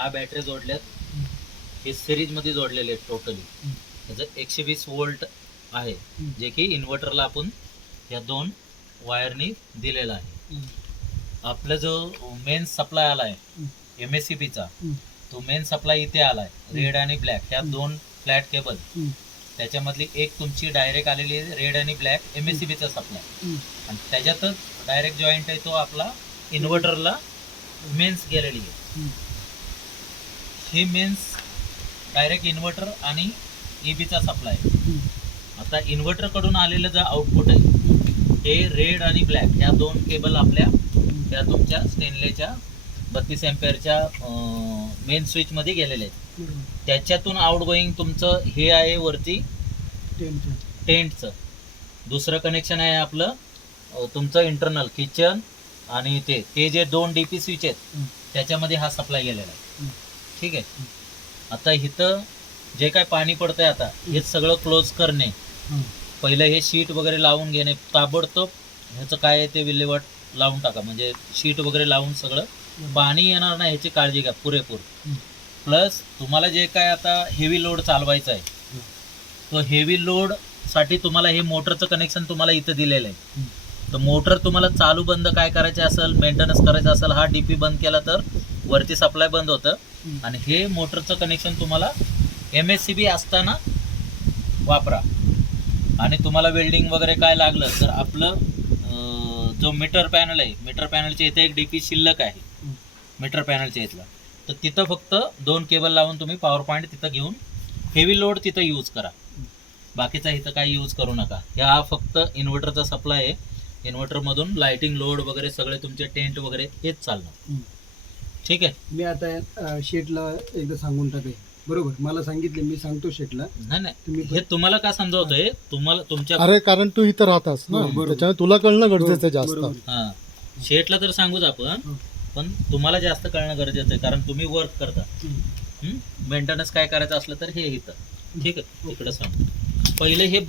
10 battery जोडल्यात. हे series मध्ये जोडलेले आहेत टोटली. त्याचं 120 वोल्ट आहे, जे की इन्व्हर्टरला आपण या 2 वायरनी दिलेला आहे. आपला जो मेन सप्लाय आलाय MSCBचा, तो मेन सप्लाय इथे आलाय. रेड आणि ब्लॅक ह्या 2 फ्लॅट केबल, त्याच्यामधली एक तुमची डायरेक्ट आलेली आहे रेड आणि ब्लॅक MSCBचा सप्लाय, आणि त्याच्यातच डायरेक्ट जॉईंट आहे तो आपला इन्व्हर्टरला मेन्स गेलेली आहे. हे मेन्स डायरेक्ट इन्व्हर्टर आणि EBचा सप्लाय आहे. आता इन्व्हर्टर कडून आलेलं जे आउटपुट आहे हे रेड आणि ब्लॅक ह्या 2 केबल आपल्या त्या तुमच्या स्टेनलेच्या 32 एम्पियरच्या मेन स्विच मध्ये गेलेले आहेत. त्याच्यातून आउट गोईंग तुमचं हे आहे वरती टेंटचं. दुसरं कनेक्शन आहे आपलं तुमचं इंटरनल किचन, आणि ते जे 2 DP स्विच आहेत त्याच्यामध्ये हा सप्लाय गेलेला आहे. ठीक आहे. आता इथं जे काय पाणी पडतंय आता हे सगळं क्लोज करणे, पहिलं हे शीट वगैरे लावून घेणे, ताबडतोब ह्याचं काय आहे ते विल्हेवाट लावून टाका. म्हणजे शीट वगैरे लावून सगळं पाणी येणार नाही ह्याची काळजी घ्या पुरेपूर. प्लस तुम्हाला जे काय आता हेवी लोड चालवायचा आहे, तो हेवी लोड साठी तुम्हाला हे मोटरचं कनेक्शन तुम्हाला इथं दिलेलं आहे. तर मोटर तुम्हाला चालू बंद काय करायचे असेल, मेंटेनन्स करायचं असेल, हा DP बंद केला तर वरती सप्लाय बंद होतं. आणि हे मोटरचं कनेक्शन तुम्हाला MSCB असताना वापरा. आणि तुम्हाला वेल्डिंग वगैरे काय लागलं तर आपलं जो मीटर पॅनल आहे, मीटर पॅनलच्या इथे एक DP शिल्लक आहे मीटर पॅनलच्या इथला, तर तिथं फक्त 2 केबल लावून तुम्ही पॉवर पॉईंट तिथं घेऊन हेवी लोड तिथं यूज करा. बाकीचा इथं काही यूज करू नका. हा फक्त इन्व्हर्टरचा सप्लाय आहे. इन्व्हर्टरमधून लाइटिंग लोड वगैरे सगळे तुमचे टेंट वगैरे हेच चालणार. ठीक आहे. मी आता शेटला एकदा सांगून टाकेल. बरोबर, मला सांगितले, मी सांगतो शेटला. नाही हे तुम्हाला का समजावतोय, तुम्हाला तुमच्या अरे कारण तू इथं राहतास ना, त्याच्यामुळे तुला कळणं गरजेचं आहे जास्त. हा, शेटला तर सांगूच आपण, पण तुम्हाला जास्त कळणं गरजेचं आहे कारण तुम्ही वर्क करता. मेंटेनन्स काय करायचं असलं तर हे इथं. ठीक आहे. इकडं सांग. पहिले हे